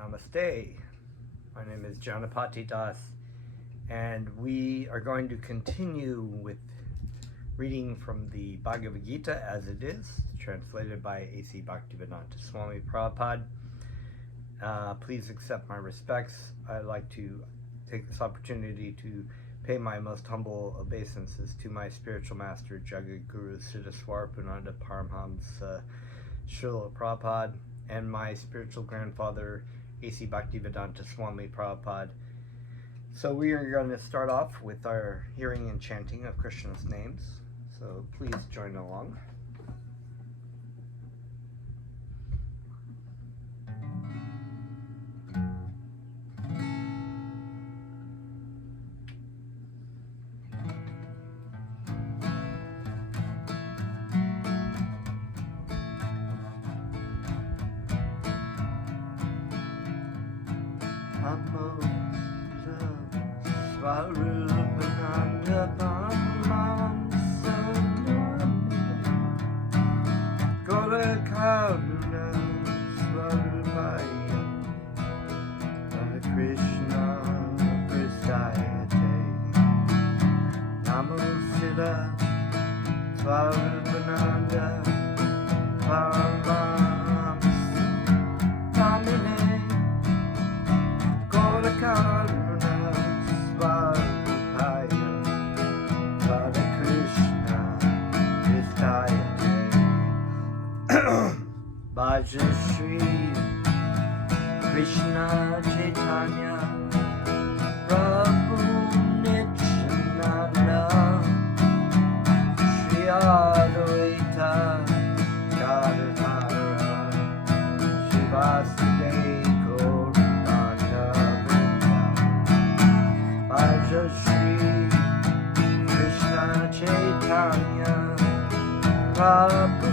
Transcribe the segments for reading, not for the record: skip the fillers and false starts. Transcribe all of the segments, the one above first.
Namaste. My name is Janapati Das, and we are going to continue with reading from the Bhagavad Gita as it is, translated by A.C. Bhaktivedanta Swami Prabhupada. Please accept my respects. I'd like to take this opportunity to pay my most humble obeisances to my spiritual master, Jagat Guru Siddha Swarupananda Paramhamsa Srila Prabhupada, and my spiritual grandfather, A.C. Bhaktivedanta Swami Prabhupada. So we are going to start off with our hearing and chanting of Krishna's names. So please join along. Swarupananda Paramhamsa Gorakaruna Swarupaya Krishna Prasayate Namo Siddha Swarupananda Paramhamsa Namine Gorakaruna Bhaja Shri Krishna Chaitanya Prabhu Nityananda Shri Advaita Gadadhara Shivasudeva Gauranga Vrinda Bhaja Shri Krishna Chaitanya Prabhu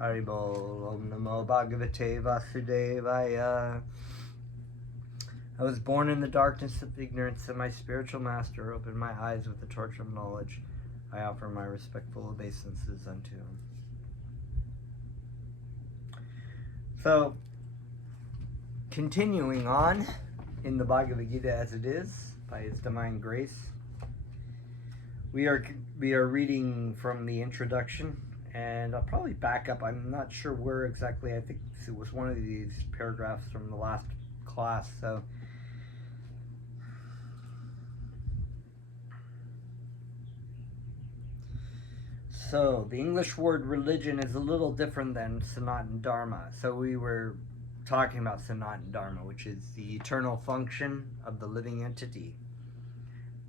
Haribol, Om Namo Bhagavate Vasudevaya. I was born in the darkness of ignorance, and my spiritual master opened my eyes with the torch of knowledge. I offer my respectful obeisances unto him. So, continuing on in the Bhagavad Gita as it is, by His divine grace, we are reading from the introduction, and I'll probably back up. I'm not sure where exactly. I think it was one of these paragraphs from the last class. So the English word religion is a little different than Sanatana Dharma. So we were talking about Sanatana Dharma, which is the eternal function of the living entity.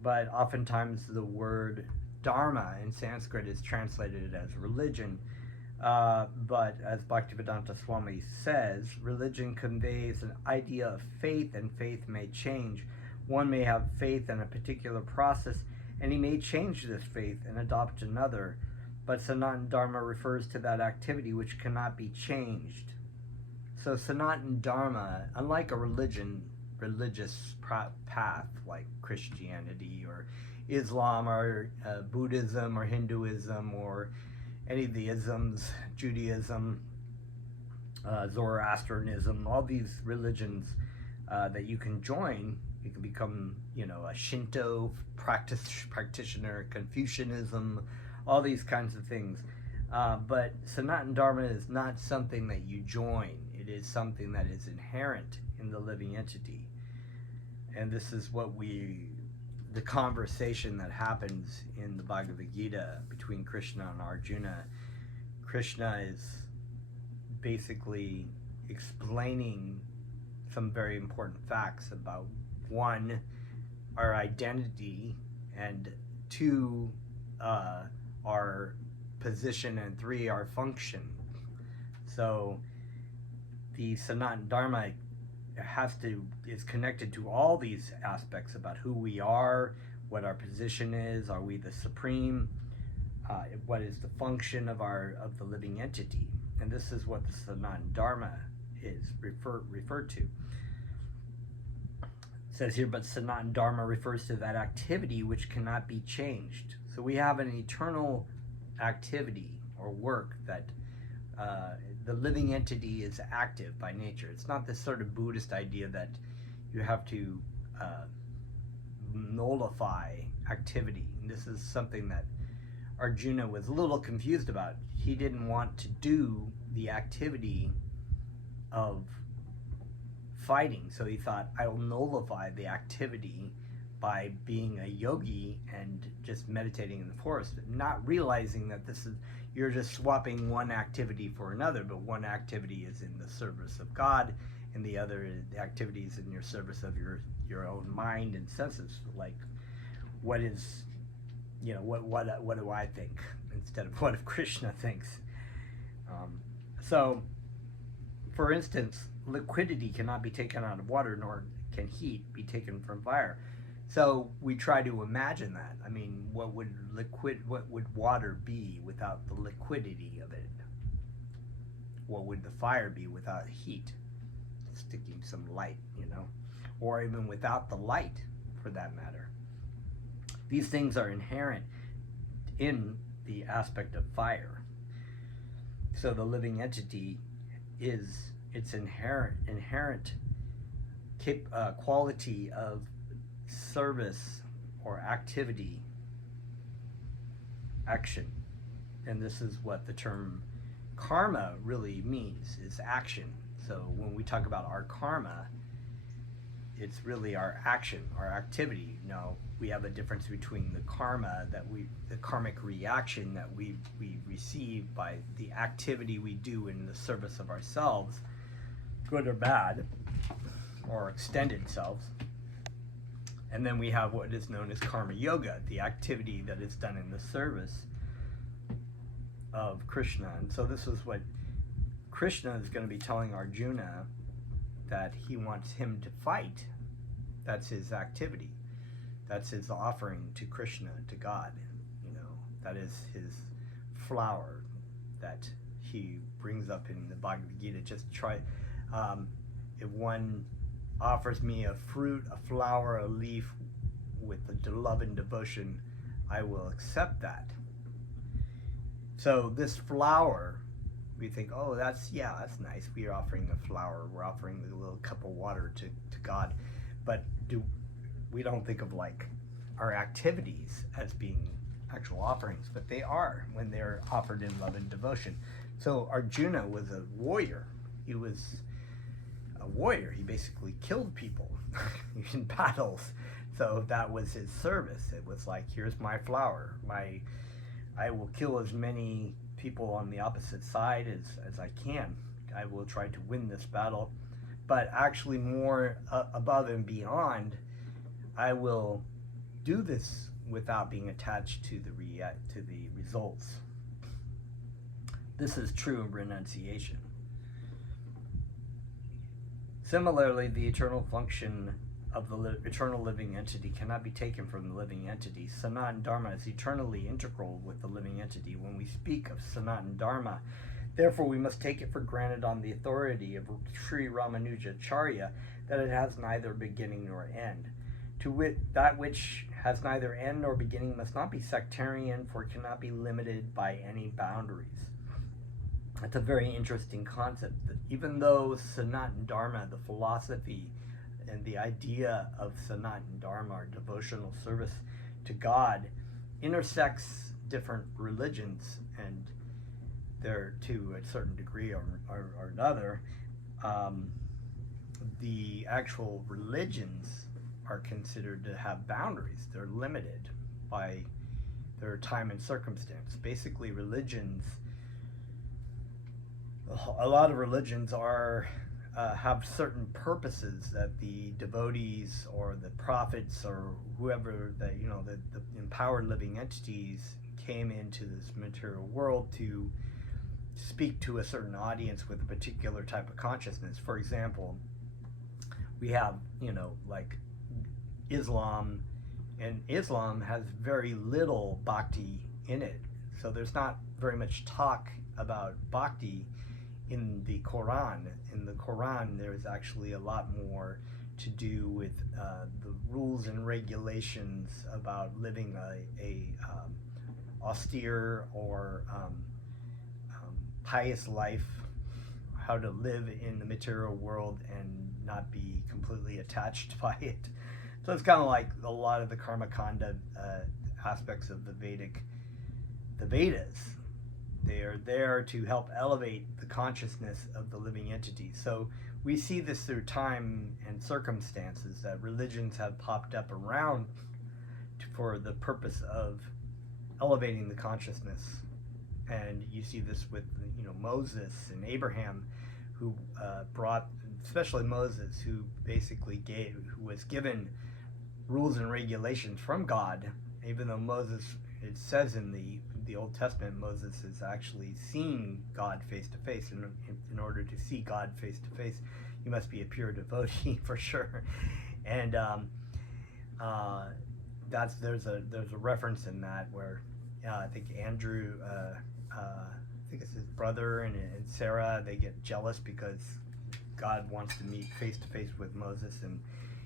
But oftentimes the word Dharma in Sanskrit is translated as religion. But as Bhaktivedanta Swami says, religion conveys an idea of faith, and faith may change. One may have faith in a particular process, and he may change this faith and adopt another. But Sanatana Dharma refers to that activity which cannot be changed. So Sanatana Dharma, unlike a religious path like Christianity or Islam or Buddhism or Hinduism or any of the isms, Judaism, Zoroastrianism, all these religions that you can join. You can become, a Shinto practitioner, Confucianism, all these kinds of things. But Sanatana Dharma is not something that you join. It is something that is inherent in the living entity. And this is what the conversation that happens in the Bhagavad Gita between Krishna and Arjuna. Krishna is basically explaining some very important facts about, one, our identity, and two, our position, and three, our function. So the Sanatana Dharma is connected to all these aspects about who we are, what our position is, are we the supreme, what is the function of the living entity. And this is what the Sanatana Dharma is referred to. It says here, but Sanatana Dharma refers to that activity which cannot be changed. So we have an eternal activity or work that the living entity is active by nature. It's not this sort of Buddhist idea that you have to nullify activity. And this is something that Arjuna was a little confused about. He didn't want to do the activity of fighting, so he thought, I will nullify the activity by being a yogi and just meditating in the forest, not realizing that you're just swapping one activity for another, but one activity is in the service of God, and the other activity is in your service of your own mind and senses. Like, what is, what do I think instead of what if Krishna thinks? So, for instance, liquidity cannot be taken out of water, nor can heat be taken from fire. So we try to imagine that. I mean, what would water be without the liquidity of it? What would the fire be without heat? Sticking some light, or even without the light, for that matter. These things are inherent in the aspect of fire. So the living entity is its inherent quality of service or activity, action. And this is what the term karma really means, is action. So when we talk about our karma, it's really our action, our activity. Now, we have a difference between the karma the karmic reaction that we receive by the activity we do in the service of ourselves, good or bad, or extended selves. And then we have what is known as karma yoga, the activity that is done in the service of Krishna. And so this is what Krishna is going to be telling Arjuna, that he wants him to fight. That's his activity. That's his offering to Krishna, to God. That is his flower. that he brings up in the Bhagavad Gita. Just try, if one offers me a fruit, a flower, a leaf with the love and devotion, I will accept that. So this flower, we think, oh, that's nice. We're offering a flower. We're offering a little cup of water to God. But we don't think of like our activities as being actual offerings, but they are when they're offered in love and devotion. So Arjuna was a warrior. He was a warrior. He basically killed people in battles. So that was his service. It was like, here's my flower. I will kill as many people on the opposite side as I can. I will try to win this battle. But actually more above and beyond, I will do this without being attached to the results. This is true renunciation. Similarly, the eternal function of the eternal living entity cannot be taken from the living entity. Sanatana Dharma is eternally integral with the living entity. When we speak of Sanatana Dharma, therefore we must take it for granted on the authority of Sri Ramanujacharya that it has neither beginning nor end. To wit, that which has neither end nor beginning must not be sectarian, for it cannot be limited by any boundaries. That's a very interesting concept, that even though Sanatana Dharma, the philosophy and the idea of Sanatana Dharma, or devotional service to God, intersects different religions, and they're to a certain degree or another, the actual religions are considered to have boundaries. They're limited by their time and circumstance. Basically, a lot of religions have certain purposes that the devotees or the prophets or whoever the empowered living entities came into this material world to speak to a certain audience with a particular type of consciousness. For example, we have like Islam, and Islam has very little bhakti in it. So there's not very much talk about bhakti in the Quran. In the Quran, there's actually a lot more to do with the rules and regulations about living a austere or pious life, how to live in the material world and not be completely attached by it. So it's kind of like a lot of the karma kanda aspects of the Vedas. They are there to help elevate the consciousness of the living entity. So we see this through time and circumstances, that religions have popped up around for the purpose of elevating the consciousness. And you see this with Moses and Abraham, who brought, especially Moses, who basically who was given rules and regulations from God. Even though Moses, it says in the Old Testament, Moses has actually seen God face to face. And in order to see God face to face, you must be a pure devotee for sure. And there's a reference in that where I think Andrew, I think it's his brother and Sarah, they get jealous because God wants to meet face to face with Moses, and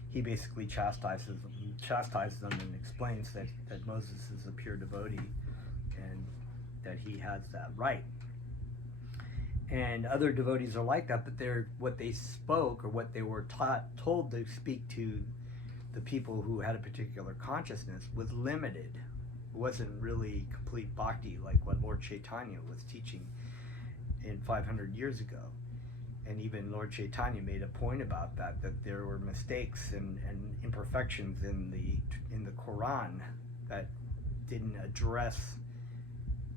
he basically chastises them and explains that Moses is a pure devotee and that he has that right. And other devotees are like that, but what they spoke, or what they were told to speak to the people who had a particular consciousness, was limited. It wasn't really complete bhakti like what Lord Chaitanya was teaching in 500 years ago. And even Lord Chaitanya made a point about that there were mistakes and imperfections in the Quran that didn't address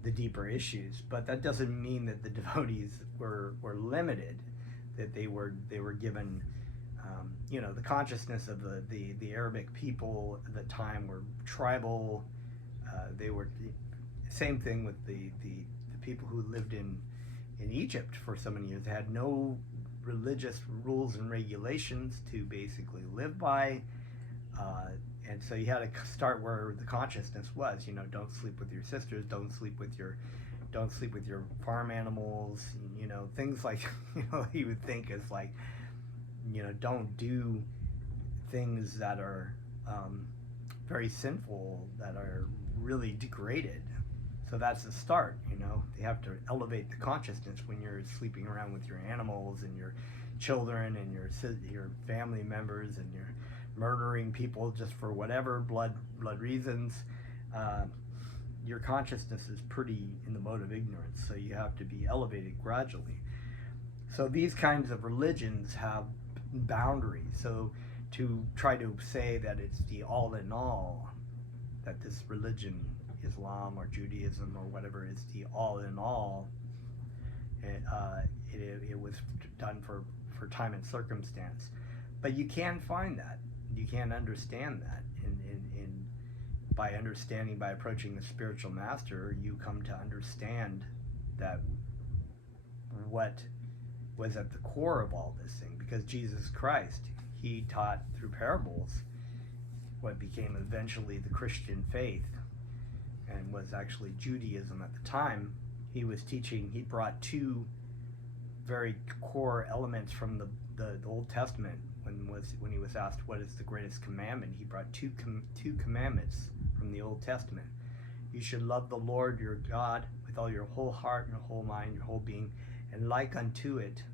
the deeper issues. But that doesn't mean that the devotees were limited, that they were given the consciousness of the Arabic people at the time were tribal. They were same thing with the people who lived in Egypt for so many years. They had no religious rules and regulations to basically live by, and so you had to start where the consciousness was. Don't sleep with your sisters, don't sleep with your don't sleep with your farm animals, things like, you would think is like, don't do things that are very sinful, that are really degraded. So that's the start, They have to elevate the consciousness when you're sleeping around with your animals and your children and your family members, and you're murdering people just for whatever blood reasons. Your consciousness is pretty in the mode of ignorance, so you have to be elevated gradually. So these kinds of religions have boundaries. So to try to say that it's the all in all, that this religion, Islam or Judaism or whatever, is the all in all, it was done for time and circumstance. But you can find that. You can understand that. By understanding, by approaching the spiritual master, you come to understand that what was at the core of all this thing. Because Jesus Christ, he taught through parables what became eventually the Christian faith, and was actually Judaism at the time. He was teaching, he brought two very core elements from the Old Testament. When he was asked what is the greatest commandment, he brought two commandments from the Old Testament. You should love the Lord your God with all your whole heart and your whole mind, your whole being, and like unto it,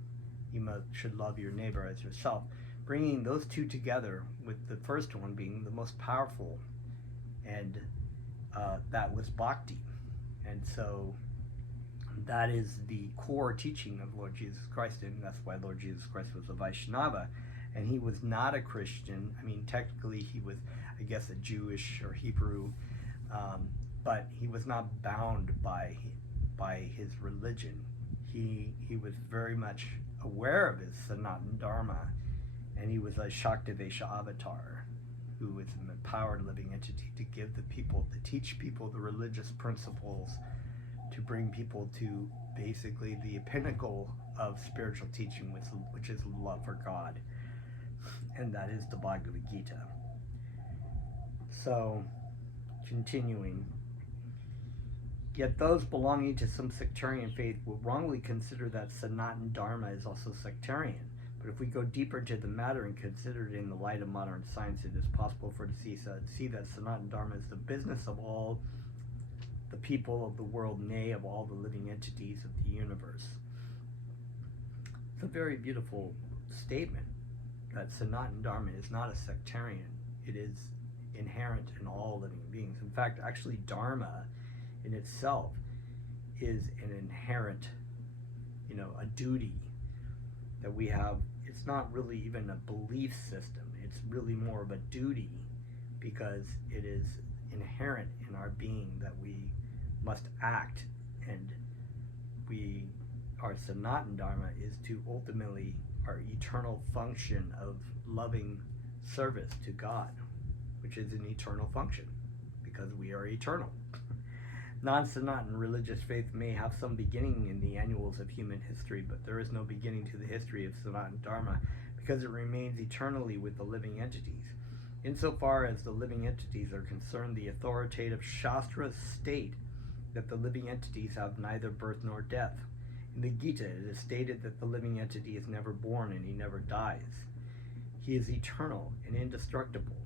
you should love your neighbor as yourself. Bringing those two together, with the first one being the most powerful, and that was bhakti. And so that is the core teaching of Lord Jesus Christ, and that's why Lord Jesus Christ was a Vaishnava, and he was not a Christian. I mean, technically he was, I guess, a Jewish or Hebrew, but he was not bound by his religion. He was very much aware of his Sanatana Dharma, and he was a Shaktavesha avatar, who was an empowered living entity to give the people, to teach people the religious principles, to bring people to basically the pinnacle of spiritual teaching, which is love for God. And that is the Bhagavad Gita. So, continuing. Yet those belonging to some sectarian faith will wrongly consider that Sanatana Dharma is also sectarian. But if we go deeper into the matter and consider it in the light of modern science, it is possible to see that Sanatana Dharma is the business of all the people of the world, nay, of all the living entities of the universe. It's a very beautiful statement, that Sanatana Dharma is not a sectarian. It is inherent in all living beings. In fact, actually, Dharma in itself is an inherent, a duty that we have. It's not really even a belief system. It's really more of a duty, because it is inherent in our being that we must act, and our Sanatana Dharma is to ultimately, our eternal function of loving service to God, which is an eternal function, because we are eternal. Non-Sanatana religious faith may have some beginning in the annuals of human history, but there is no beginning to the history of Sanatana Dharma, because it remains eternally with the living entities. Insofar as the living entities are concerned, the authoritative Shastras state that the living entities have neither birth nor death. In the Gita, it is stated that the living entity is never born and he never dies. He is eternal and indestructible,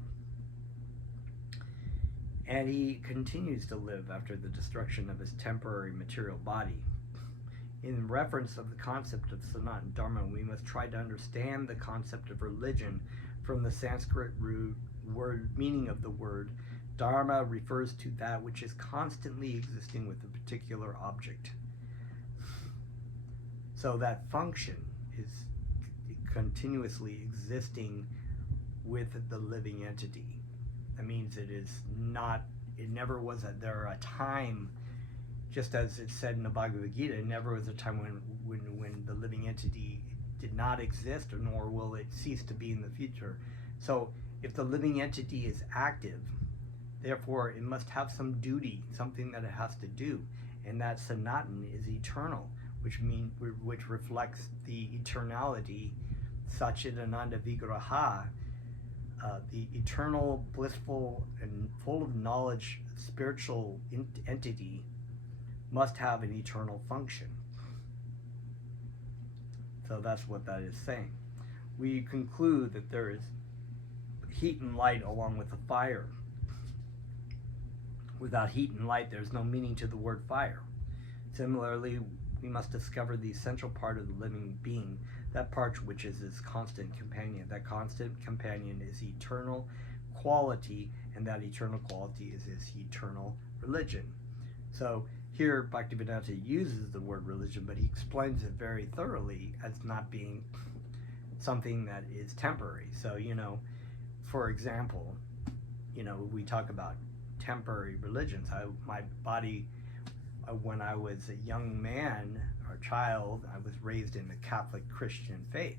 and he continues to live after the destruction of his temporary material body. In reference of the concept of Sanatana Dharma, we must try to understand the concept of religion from the Sanskrit word meaning of the word. Dharma refers to that which is constantly existing with a particular object. So that function is continuously existing with the living entity. That means it never was there a time, just as it said in the Bhagavad Gita, it never was a time when the living entity did not exist, nor will it cease to be in the future. So if the living entity is active, therefore it must have some duty, something that it has to do, and that Sanatana is eternal, which reflects the eternality, Satchidananda Vigraha, the eternal, blissful, and full of knowledge spiritual entity, must have an eternal function. So that's what that is saying. We conclude that there is heat and light along with the fire. Without heat and light, there's no meaning to the word fire. Similarly, we must discover the essential part of the living being, that part which is his constant companion. That constant companion is eternal quality, and that eternal quality is his eternal religion. So here Bhaktivedanta uses the word religion, but he explains it very thoroughly as not being something that is temporary. So, for example, we talk about temporary religions. My body, when I was a young man or child, I was raised in the Catholic Christian faith.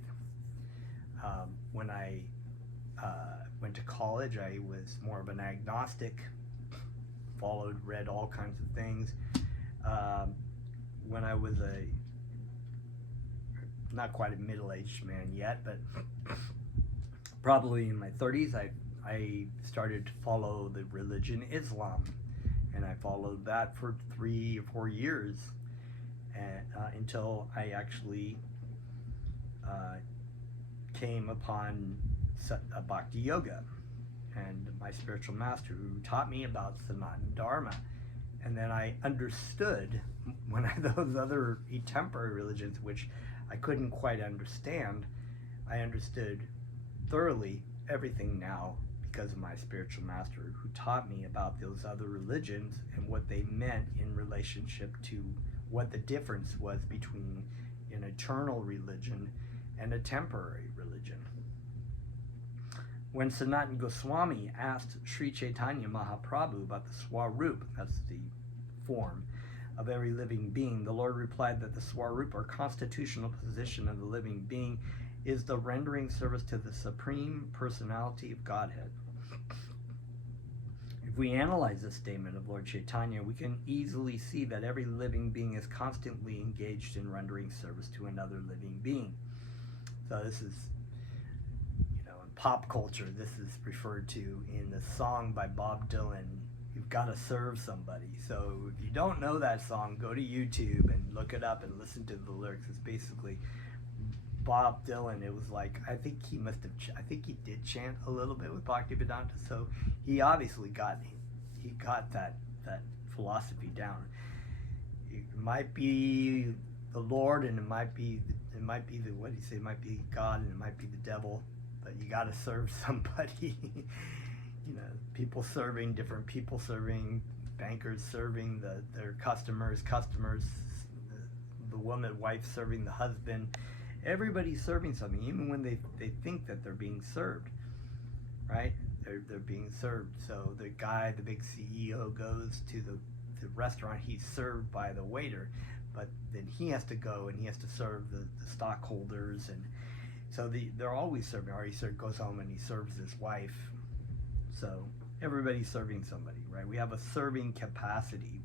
When I went to college, I was more of an agnostic, read all kinds of things. When I was not quite a middle-aged man yet, but probably in my 30s, I started to follow the religion Islam, and I followed that for 3 or 4 years until I actually came upon Bhakti Yoga and my spiritual master, who taught me about Sanatana Dharma. And then I understood those other temporary religions, which I couldn't quite understand, I understood thoroughly everything now because of my spiritual master, who taught me about those other religions and what they meant in relationship to what the difference was between an eternal religion and a temporary religion. When Sanatana Goswami asked Sri Chaitanya Mahaprabhu about the Swarup, that's the form of every living being, the Lord replied that the Swarup, or constitutional position of the living being, is the rendering service to the Supreme Personality of Godhead. If we analyze this statement of Lord Chaitanya, we can easily see that every living being is constantly engaged in rendering service to another living being. So this is, in pop culture, this is referred to in the song by Bob Dylan, You've Got to Serve Somebody. So if you don't know that song, go to YouTube and look it up and listen to the lyrics. It's basically Bob Dylan. It was like, I think he did chant a little bit with Bhaktivedanta, so he obviously got that philosophy down. It might be the Lord, and it might be the, what do you say, it might be God, and it might be the devil, but you got to serve somebody. Different people serving, bankers serving their customers, the wife serving the husband. Everybody's serving something, even when they think that they're being served, right? They're being served. So the big CEO goes to the restaurant, he's served by the waiter, but then he has to go and he has to serve the stockholders, and so they're always serving. Or he goes home and he serves his wife. So everybody's serving somebody, right? We have a serving capacity,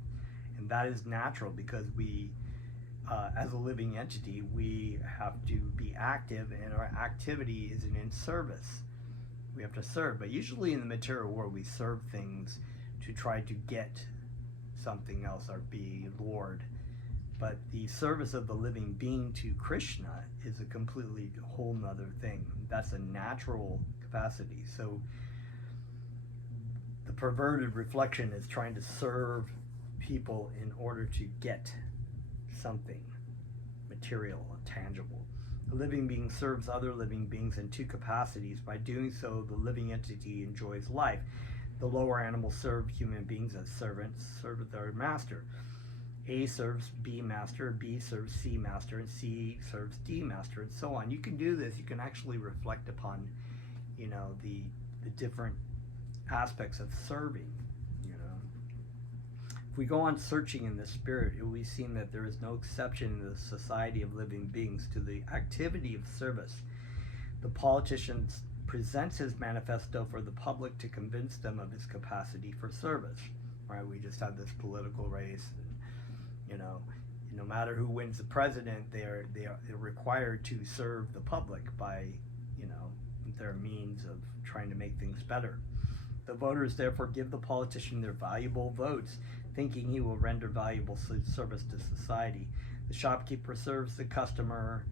and that is natural because we, as a living entity, we have to be active, and our activity is in service. We have to serve, but usually in the material world, we serve things to try to get something else, or be Lord. But the service of the living being to Krishna is a completely whole nother thing. That's a natural capacity. So the perverted reflection is trying to serve people in order to get something material and tangible. The living being serves other living beings in two capacities. By doing so, the living entity enjoys life. The lower animals serve human beings as servants, serve their master. A serves B master, B serves C master, and C serves D master, and so on. You can do this. You can actually reflect upon, the different aspects of serving. If we go on searching in the spirit, it will be seen that there is no exception in the society of living beings to the activity of service. The politician presents his manifesto for the public to convince them of his capacity for service. Right? We just had this political race. And, no matter who wins the president, they're required to serve the public by, their means of trying to make things better. The voters therefore give the politician their valuable votes. thinking he will render valuable service to society. The shopkeeper serves the customer,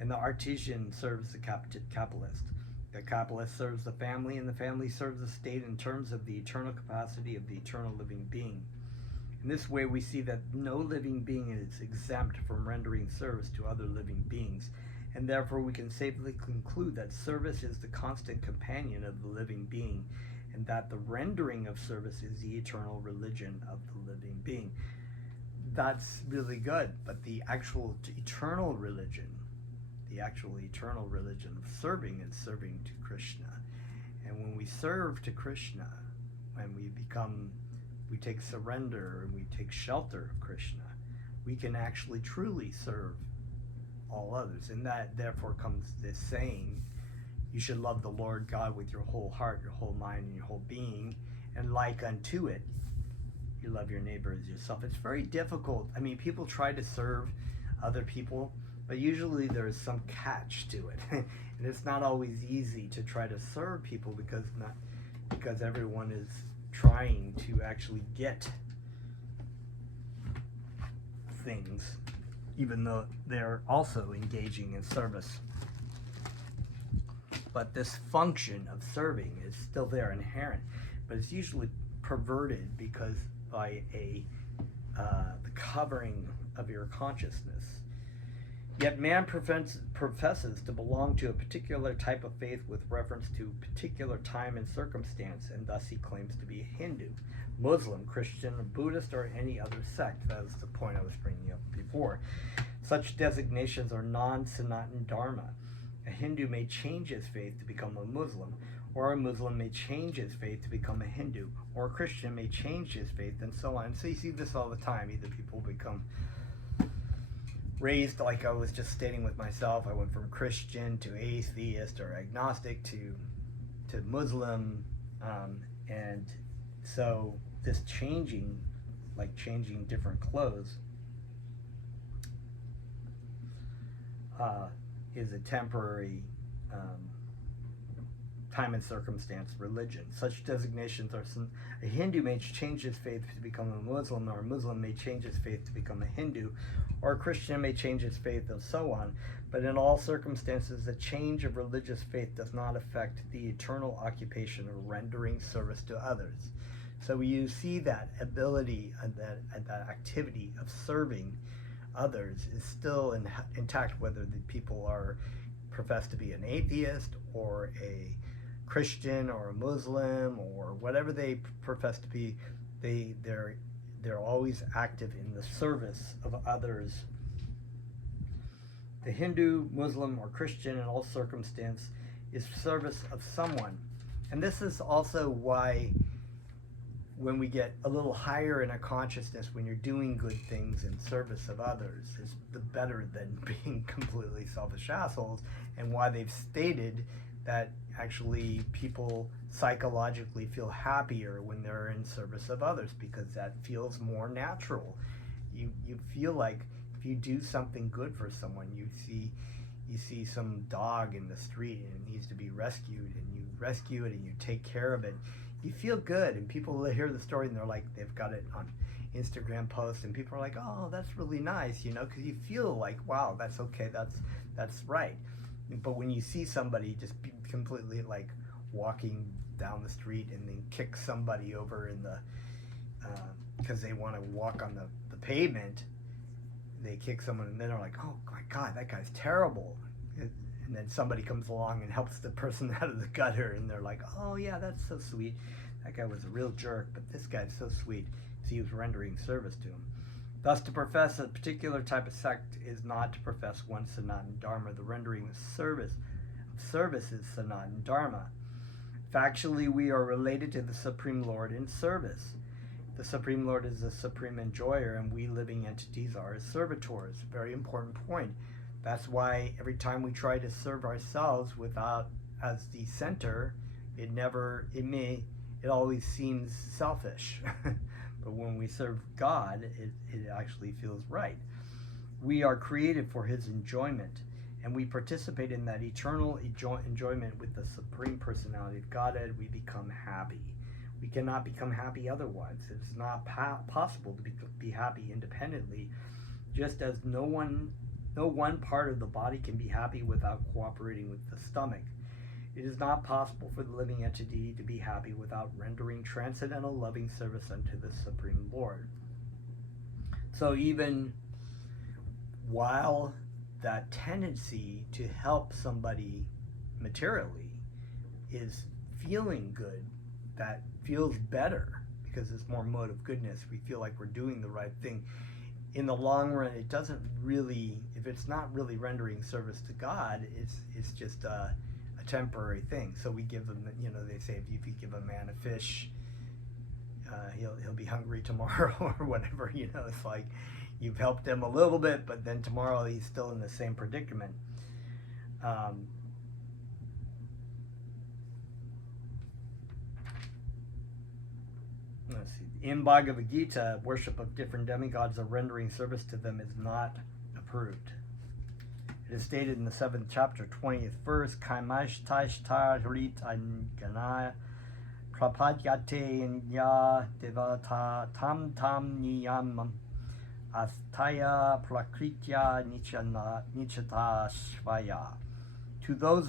and the artisan serves the capitalist. The capitalist serves the family, and the family serves the state in terms of the eternal capacity of the eternal living being. In this way, we see that no living being is exempt from rendering service to other living beings, and therefore we can safely conclude that service is the constant companion of the living being, and that the rendering of service is the eternal religion of the living being. That's really good, but the actual eternal religion of serving is serving to Krishna. And when we serve to Krishna, when we take surrender and we take shelter of Krishna, we can actually truly serve all others. And that therefore comes this saying, you should love the Lord God with your whole heart, your whole mind, and your whole being, and like unto it, you love your neighbor as yourself. It's very difficult. I mean, people try to serve other people, but usually there's some catch to it. And it's not always easy to try to serve people because everyone is trying to actually get things, even though they're also engaging in service. But this function of serving is still there, inherent, but it's usually perverted because by the covering of your consciousness. Yet man professes to belong to a particular type of faith with reference to particular time and circumstance, and thus he claims to be a Hindu, Muslim, Christian, Buddhist, or any other sect. That was the point I was bringing up before. Such designations are non-Sanatan Dharma. A Hindu may change his faith to become a Muslim, or a Muslim may change his faith to become a Hindu, or a Christian may change his faith, and so on. So you see this all the time. Either people become raised, like I was just stating with myself, I went from Christian to atheist or agnostic to Muslim, and so this changing, like changing different clothes, is a temporary time and circumstance religion. Such designations are a Hindu may change his faith to become a Muslim, or a Muslim may change his faith to become a Hindu, or a Christian may change his faith, and so on. But in all circumstances, the change of religious faith does not affect the eternal occupation of rendering service to others. So you see that ability and that activity of serving others is still intact, whether the people are profess to be an atheist or a Christian or a Muslim or whatever they profess to be. They're always active in the service of others. The Hindu, Muslim, or Christian in all circumstance is service of someone. And this is also why when we get a little higher in a consciousness, when you're doing good things in service of others, is the better than being completely selfish assholes, and why they've stated that actually people psychologically feel happier when they're in service of others, because that feels more natural. You feel like if you do something good for someone, you see some dog in the street and it needs to be rescued, and you rescue it and you take care of it, you feel good. And people hear the story and they're like, they've got it on Instagram posts, and people are like, oh, that's really nice, because you feel like, wow, that's okay, that's right. But when you see somebody just be completely like walking down the street and then kick somebody over in the because they want to walk on the pavement, they kick someone and then they're like, oh my God, that guy's terrible. And then somebody comes along and helps the person out of the gutter, and they're like, oh yeah, that's so sweet. That guy was a real jerk, but this guy's so sweet. So he was rendering service to him. Thus, to profess a particular type of sect is not to profess one Sanatan Dharma. The rendering of service is Sanatan Dharma. Factually, we are related to the Supreme Lord in service. The Supreme Lord is the supreme enjoyer, and we living entities are his servitors. Very important point. That's why every time we try to serve ourselves without as the center, it always seems selfish. But when we serve God, it actually feels right. We are created for his enjoyment, and we participate in that eternal enjoyment with the Supreme Personality of Godhead. We become happy. We cannot become happy otherwise. It's not possible to be happy independently, just as no one part of the body can be happy without cooperating with the stomach. It is not possible for the living entity to be happy without rendering transcendental loving service unto the Supreme Lord. So even while that tendency to help somebody materially is feeling good, that feels better because it's more mode of goodness, we feel like we're doing the right thing. In the long run, it doesn't really, if it's not really rendering service to God, it's just a temporary thing. So we give them, they say if you give a man a fish, he'll be hungry tomorrow or whatever. It's like you've helped him a little bit, but then tomorrow he's still in the same predicament. Let's see. In Bhagavad Gita, worship of different demigods or rendering service to them is not approved. It is stated in the 7th chapter, 20th verse, Kaimashtaishtar Hrit Anganaya Prapadyate Nya Devata Tam Tam Niyamam Astaya Prakritya Nichata Shvaya. To those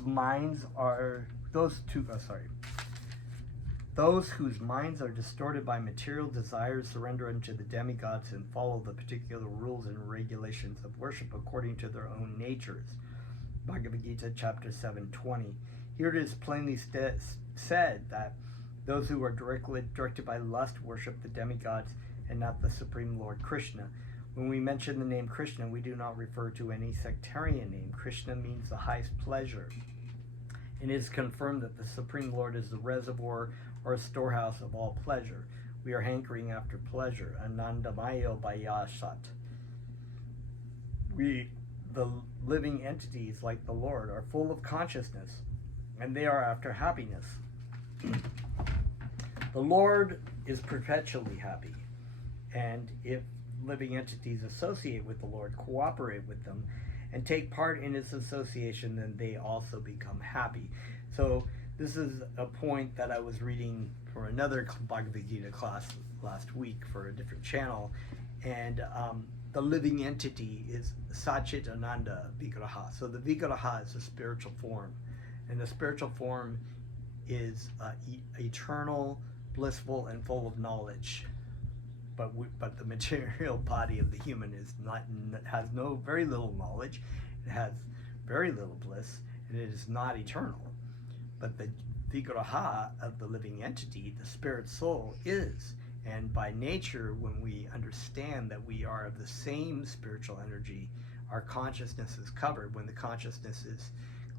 whose minds are distorted by material desires surrender unto the demigods and follow the particular rules and regulations of worship according to their own natures. Bhagavad Gita chapter 7:20. Here it is plainly said that those who are directed by lust worship the demigods and not the Supreme Lord Krishna. When we mention the name Krishna, we do not refer to any sectarian name. Krishna means the highest pleasure. It is confirmed that the Supreme Lord is the reservoir or a storehouse of all pleasure. We are hankering after pleasure. Anandamayo Bayashat. We, the living entities like the Lord, are full of consciousness, and they are after happiness. The Lord is perpetually happy, and if living entities associate with the Lord, cooperate with them, and take part in its association, then they also become happy. So this is a point that I was reading for another Bhagavad Gita class last week for a different channel, and the living entity is Satchit Ananda Vigraha. So the Vigraha is a spiritual form, and the spiritual form is eternal, blissful, and full of knowledge. But the material body of the human has very little knowledge, it has very little bliss, and it is not eternal. But the Vigraha of the living entity, the spirit soul, is. And by nature, when we understand that we are of the same spiritual energy, our consciousness is covered. When the consciousness is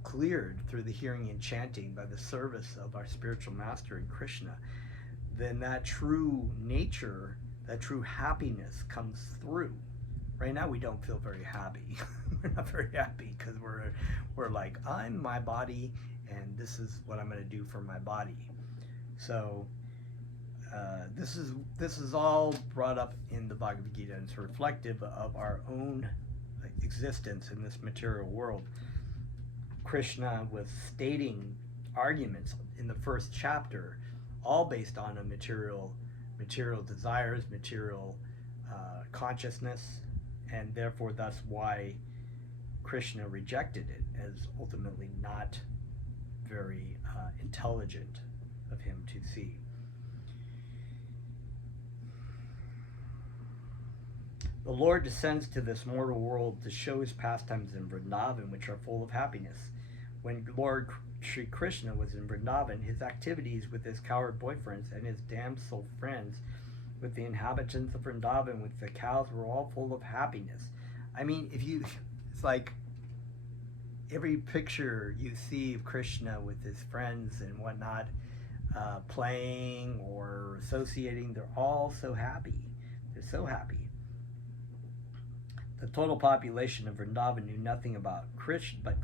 cleared through the hearing and chanting by the service of our spiritual master in Krishna, then that true nature, that true happiness comes through. Right now we don't feel very happy. We're not very happy because we're like, I'm my body and this is what I'm going to do for my body. So this is all brought up in the Bhagavad Gita, and it's reflective of our own existence in this material world. Krishna was stating arguments in the first chapter, all based on a material desires, material consciousness, and therefore that's why Krishna rejected it as ultimately not very intelligent of him to see. The Lord descends to this mortal world to show his pastimes in Vrindavan, which are full of happiness. When Lord Sri Krishna was in Vrindavan, his activities with his cowherd boyfriends and his damsel friends, with the inhabitants of Vrindavan, with the cows, were all full of happiness. I mean, it's like every picture you see of Krishna with his friends and whatnot, playing or associating, they're all so happy. They're so happy. The total population of Vrindavan knew nothing but Krishna, but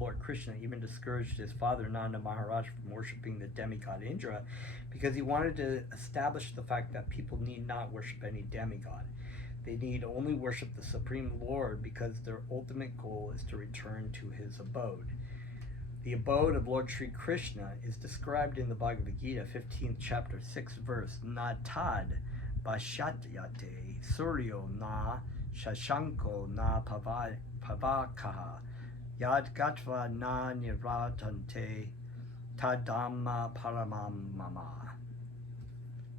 Lord Krishna even discouraged his father Nanda Maharaj from worshipping the demigod Indra, because he wanted to establish the fact that people need not worship any demigod. They need only worship the Supreme Lord, because their ultimate goal is to return to his abode. The abode of Lord Sri Krishna is described in the Bhagavad Gita, 15th chapter, 6th verse. Natad bashatyate suryo na shashanko na pavakaha yad gatva na niratante tadhamma paramam mama.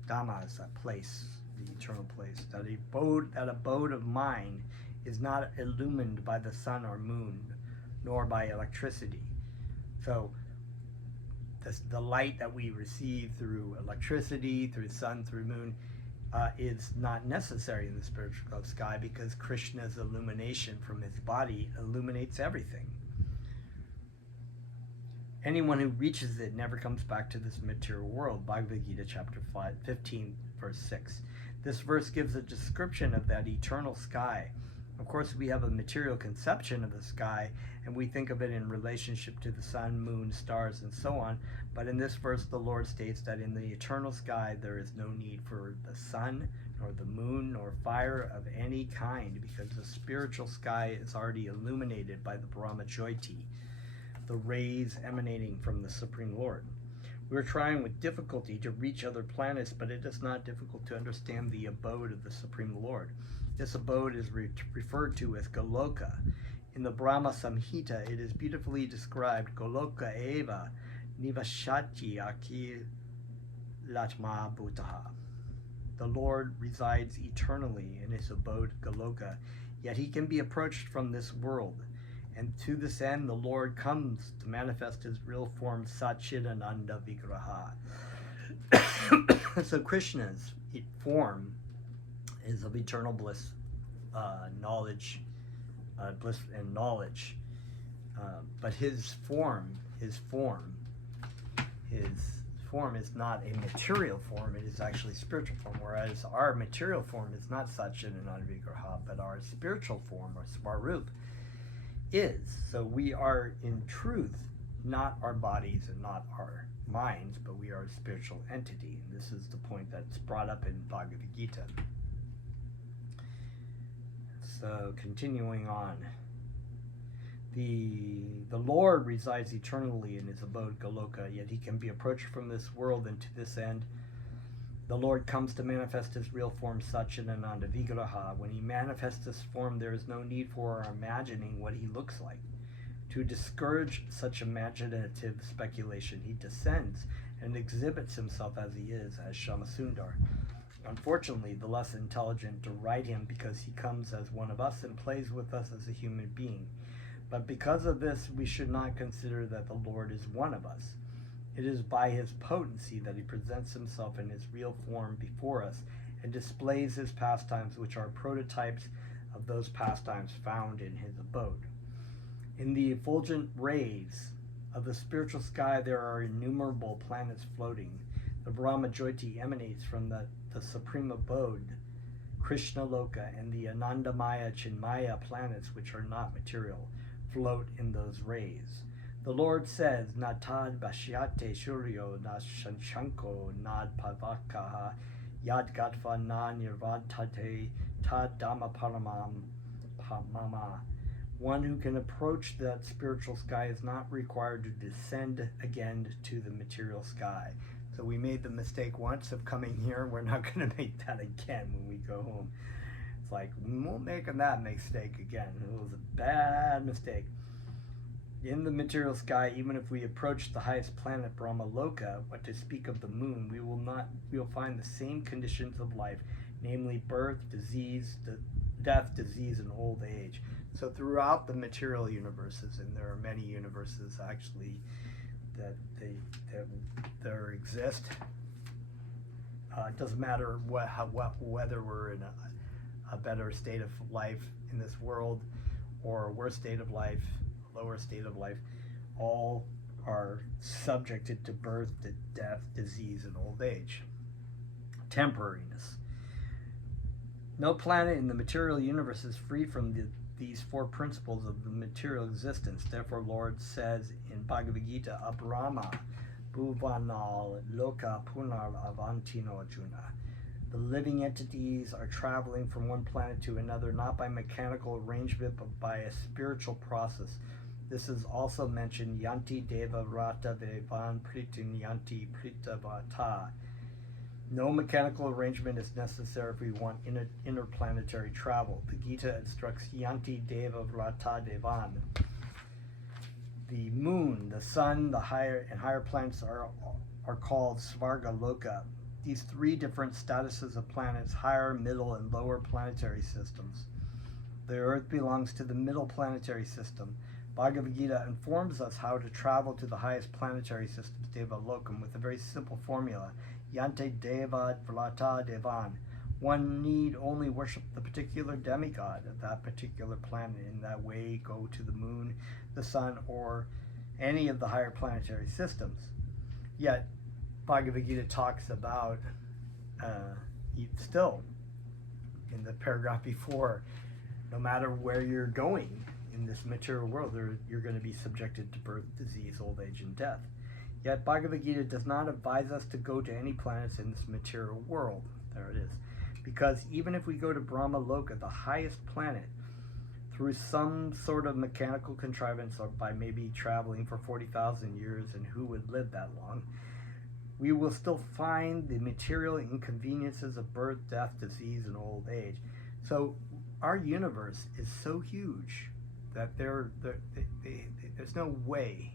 Dhamma is that place, the eternal place. That abode of mine is not illumined by the sun or moon, nor by electricity. So the light that we receive through electricity, through sun, through moon, is not necessary in the spiritual sky, because Krishna's illumination from his body illuminates everything. Anyone who reaches it never comes back to this material world. Bhagavad Gita chapter 15, verse 6. This verse gives a description of that eternal sky. Of course, we have a material conception of the sky, and we think of it in relationship to the sun, moon, stars, and so on. But in this verse, the Lord states that in the eternal sky, there is no need for the sun, nor the moon, nor fire of any kind, because the spiritual sky is already illuminated by the Brahma Jyoti, the rays emanating from the Supreme Lord. We are trying with difficulty to reach other planets, but it is not difficult to understand the abode of the Supreme Lord. This abode is referred to as Goloka. In the Brahma Samhita, it is beautifully described, Goloka eva nivashati aki latma bhutaha. The Lord resides eternally in his abode Goloka, yet he can be approached from this world. And to this end, the Lord comes to manifest his real form, Satchidananda Vigraha. So Krishna's form is of eternal bliss, knowledge, bliss and knowledge. But his form is not a material form, it is actually spiritual form, whereas our material form is not Satchidananda Vigraha, but our spiritual form, or Svarup, is. So we are in truth not our bodies and not our minds, but we are a spiritual entity. And this is the point that's brought up in Bhagavad Gita. So continuing on, the Lord resides eternally in his abode Goloka, yet he can be approached from this world, and to this end the Lord comes to manifest his real form, Satchidananda Vigraha. When he manifests this form, there is no need for our imagining what he looks like. To discourage such imaginative speculation, he descends and exhibits himself as he is, as Shamasundar. Unfortunately, the less intelligent deride him because he comes as one of us and plays with us as a human being. But because of this, we should not consider that the Lord is one of us. It is by his potency that he presents himself in his real form before us and displays his pastimes, which are prototypes of those pastimes found in his abode. In the effulgent rays of the spiritual sky, there are innumerable planets floating. The Brahma Jyoti emanates from the supreme abode, Krishna Loka, and the Anandamaya Chinmaya planets, which are not material, float in those rays. The Lord says, Natad bashyate shuryo na shanshanko nad pavakaha yad gatva na nirvadtate tad dhamma paramam mama. One who can approach that spiritual sky is not required to descend again to the material sky. So we made the mistake once of coming here. We're not going to make that again when we go home. It's like, we won't make that mistake again. It was a bad mistake. In the material sky, even if we approach the highest planet, Brahma Loka, what to speak of the moon, we will find the same conditions of life, namely birth, disease, death, disease, and old age. So throughout the material universes, and there are many universes actually that there exist. It doesn't matter whether we're in a better state of life in this world or a worse state of life, lower state of life, all are subjected to birth, to death, disease, and old age. Temporariness. No planet in the material universe is free from these four principles of the material existence. Therefore, Lord says in Bhagavad Gita, Abrahma bhuvanal loka punar avantino Arjuna. The living entities are traveling from one planet to another, not by mechanical arrangement, but by a spiritual process. This is also mentioned, Yanti Deva Vrata Devan Pritin Yanti Prita Vata. No mechanical arrangement is necessary if we want interplanetary travel. The Gita instructs Yanti Deva Vrata Devan. The moon, the sun, the higher planets are called Svarga Loka. These three different statuses of planets, higher, middle, and lower planetary systems. The Earth belongs to the middle planetary system. Bhagavad Gita informs us how to travel to the highest planetary systems, Deva Lokam, with a very simple formula. Yante Deva Vrata Devan. One need only worship the particular demigod of that particular planet. In that way, go to the moon, the sun, or any of the higher planetary systems. Yet, Bhagavad Gita talks about, still, in the paragraph before, no matter where you're going in this material world, you're going to be subjected to birth, disease, old age, and death. Yet Bhagavad Gita does not advise us to go to any planets in this material world. There it is. Because even if we go to Brahma Loka, the highest planet, through some sort of mechanical contrivance, or by maybe traveling for 40,000 years, and who would live that long, we will still find the material inconveniences of birth, death, disease, and old age. So our universe is so huge that there's no way.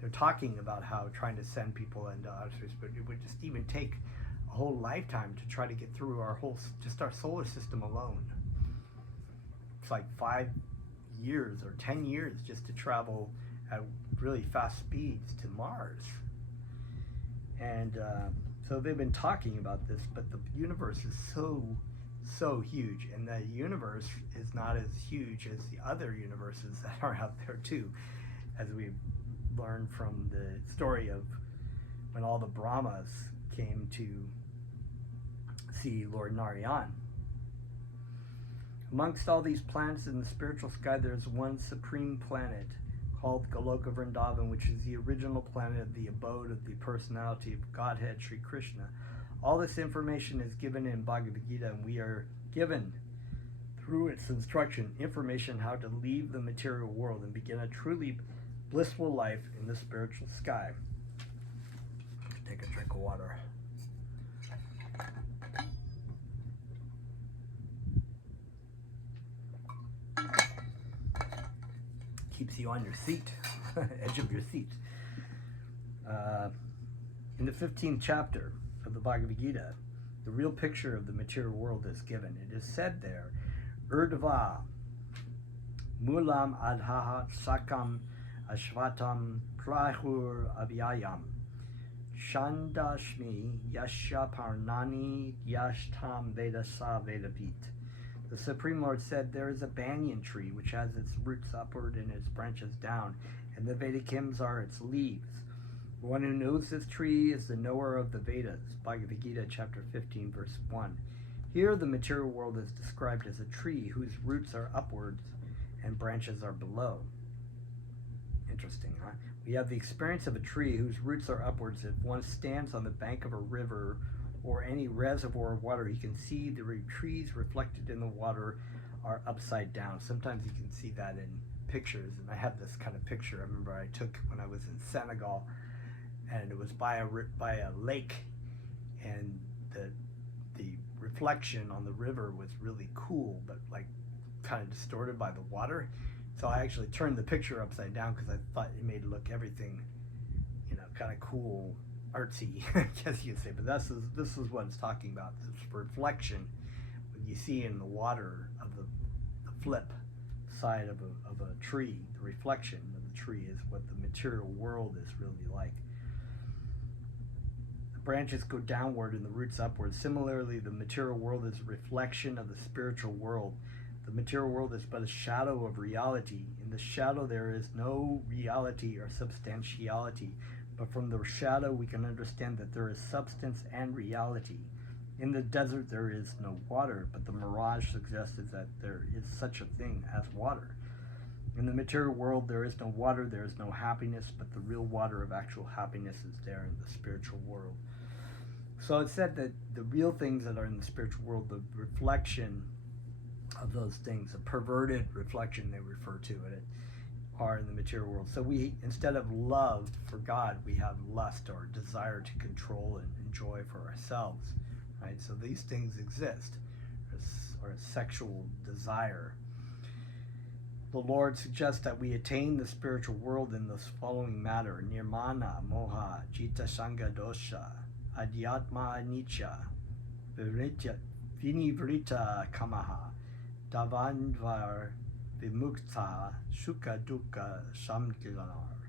They're talking about how trying to send people into outer space, but it would just even take a whole lifetime to try to get through our solar system alone. It's like 5 years or 10 years just to travel at really fast speeds to Mars. And so they've been talking about this, but the universe is so huge, and the universe is not as huge as the other universes that are out there too, as we learned from the story of when all the Brahmas came to see Lord Narayan. Amongst all these planets in the spiritual sky, there's one supreme planet called Goloka Vrindavan, which is the original planet of the abode of the personality of Godhead Sri Krishna. All this information is given in Bhagavad Gita, and we are given, through its instruction, information how to leave the material world and begin a truly blissful life in the spiritual sky. Take a drink of water. Keeps you on your seat, edge of your seat. In the 15th chapter of the Bhagavad Gita, the real picture of the material world is given. It is said there, Urdhva, Mulam Adhahat Sakam Ashvatam Prahur Avyayam Shandashmi Yasha Parnani Yashtam Vedasa Vedapit. The Supreme Lord said, there is a banyan tree which has its roots upward and its branches down, and the Vedic hymns are its leaves. The one who knows this tree is the knower of the Vedas. Bhagavad Gita chapter 15 verse 1. Here the material world is described as a tree whose roots are upwards and branches are below. Interesting, huh? We have the experience of a tree whose roots are upwards. If one stands on the bank of a river or any reservoir of water, you can see the trees reflected in the water are upside down. Sometimes you can see that in pictures, and I have this kind of picture I remember I took when I was in Senegal, and it was by a lake, and the reflection on the river was really cool, but like kind of distorted by the water. So I actually turned the picture upside down because I thought it made it look everything, kind of cool, artsy, I guess you could say. But this is what it's talking about. This reflection, what you see in the water of the flip side of a tree. The reflection of the tree is what the material world is really like. The branches go downward and the roots upward. Similarly, the material world is a reflection of the spiritual world. The material world is but a shadow of reality. In the shadow there is no reality or substantiality, but from the shadow we can understand that there is substance and reality. In the desert there is no water, but the mirage suggests that there is such a thing as water. In the material world there is no water, there is no happiness, but the real water of actual happiness is there in the spiritual world. So it's said that the real things that are in the spiritual world, the reflection of those things, a perverted reflection they refer to it, are in the material world. So we, instead of love for God, we have lust or desire to control and enjoy for ourselves, right? So these things exist, or a sexual desire. The Lord suggests that we attain the spiritual world in this following manner: nirmana, moha, jita sanga dosha, adhyatma anicca, vinivrita kamaha, davanvar vimukta, sukha dukkha samgilanar,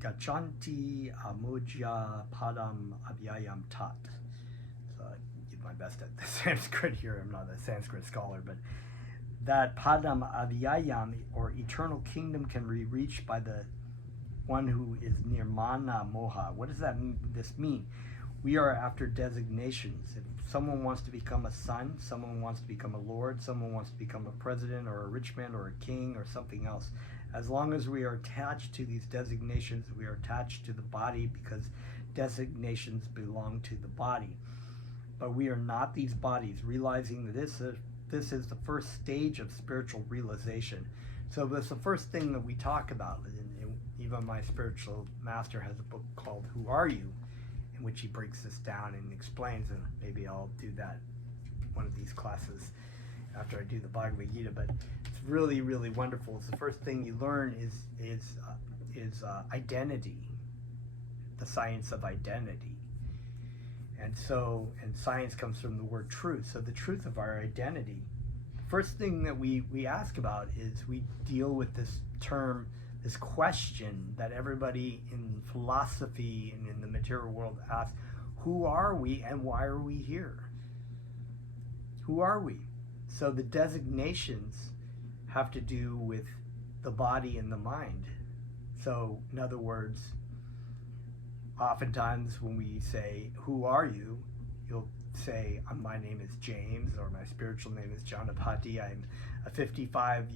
gachanti amujya padam avyayam tat. So I give my best at the Sanskrit here. I'm not a Sanskrit scholar, but that padam avyayam, or eternal kingdom, can be reached by the one who is nirmana moha. What does this mean? We are after designations. If someone wants to become a son, someone wants to become a lord, someone wants to become a president or a rich man or a king or something else, as long as we are attached to these designations, we are attached to the body, because designations belong to the body. But we are not these bodies, realizing that this is the first stage of spiritual realization. So that's the first thing that we talk about. And even my spiritual master has a book called Who Are You?, in which he breaks this down and explains, and maybe I'll do that one of these classes after I do the Bhagavad Gita. But it's really, really wonderful. It's the first thing you learn is identity, the science of identity. And science comes from the word truth. So the truth of our identity. First thing that we ask about is we deal with this term, this question that everybody in philosophy and in the material world asks: who are we and why are we here? Who are we? So the designations have to do with the body and the mind. So in other words, oftentimes when we say, who are you? You'll say, my name is James, or my spiritual name is Janapati. I'm a 55-year-old